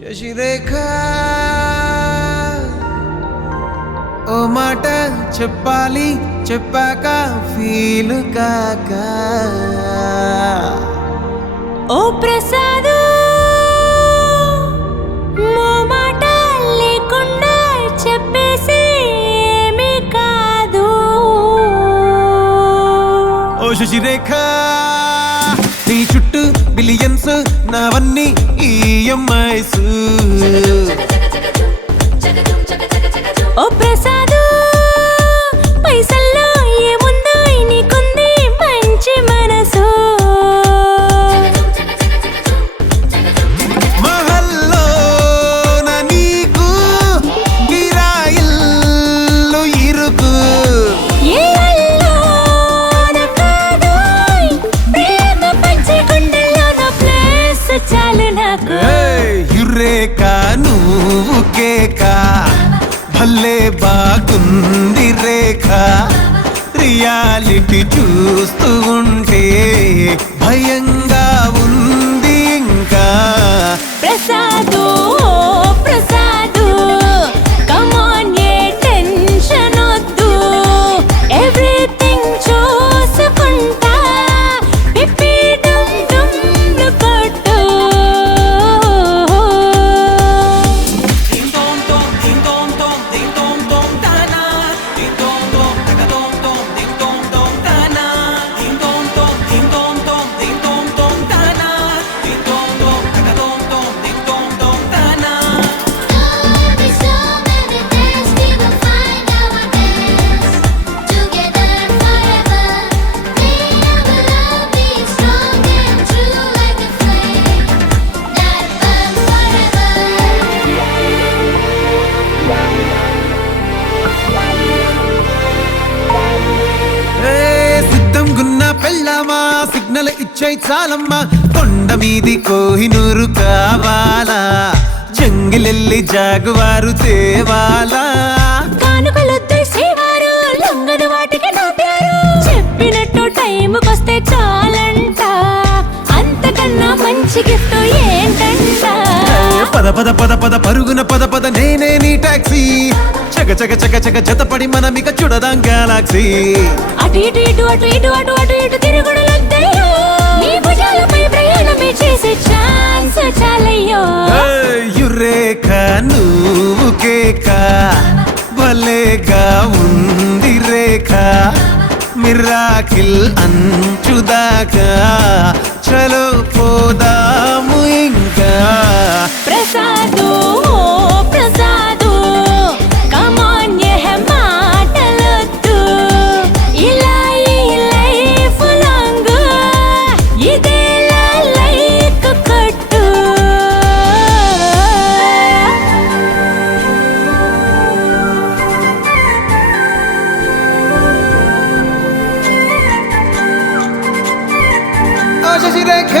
శశిరేఖ ఓ మాట చెప్పాలి చెప్పాక ఫీల్ కాక ఓ ప్రసాదు మో మాట లేకుండా చెప్పేసి ఏమీ కాదు. ఓ శశిరేఖ నీ చుట్టూ బిలియన్స్ నావన్నీ ఈఎంఐస్. ఓ ప్రసాదు పైసల్లో ఏముందో నీకుంది మంచి మనసు. మహల్లో నా నీకు గిరాయిల్లు ఇరుకు. ఏ అల్లోన కాదోయ్ ప్రేమ పంచే గుండెల్లోన ప్లేస్ చాలు నాకు. యురేక నువ్వు కేక భలే బాగుంది రేఖ. రియాలిటీ చూస్తూ ఉంటే భయంగా ఉంది ఇంకా. Prasad Prasad come on A tension వద్దు. ఎవ్రీథింగ్ చూసుకుంటా పిప్పి డుమ్ డుమ్ కొట్టు. సిద్ధం గున్న పెళ్ళామా సిగ్నల్ ఇచ్చాయి చాలమ్మా. కొండ మీది కోహినూరు కావాలా, జంగిలెల్లి జాగువారు తేవాలా. కానుకలొద్దు శ్రీవారు లొంగదు వాటికి నా పేరు. చెప్పినట్టు టైంకొస్తే చాలంట, అంతకన్నా మంచి గిఫ్ట్ ఏంటంట. పద పద పద పద పరుగున పద పద నేనే నీ టాక్సీ. చక చక చక చక జతపడి మనమిక చూడదాం గెలాక్సీ. అటు ఇటు ఇటు అటు ఇటు అటు అటు ఇటు తిరుగుడులొద్దయ్యో. నీ భుజాలపై ప్రయాణమే చేసే ఛాన్స్ చాలయ్యో. యురేక నువ్వు కేక భలేగా ఉంది రేఖ. మిరాకిల్ అంచుదాకా చలో పోదాము ఇంకా. ప్రసాదు ప్రసాదు కమ్ ఆన్ ఏ మాటలొద్దు. ఇలా ఈ లైఫ్ లాంగ్ ఇదేలా లైక్ కొట్టు. ఓ శశిరేఖ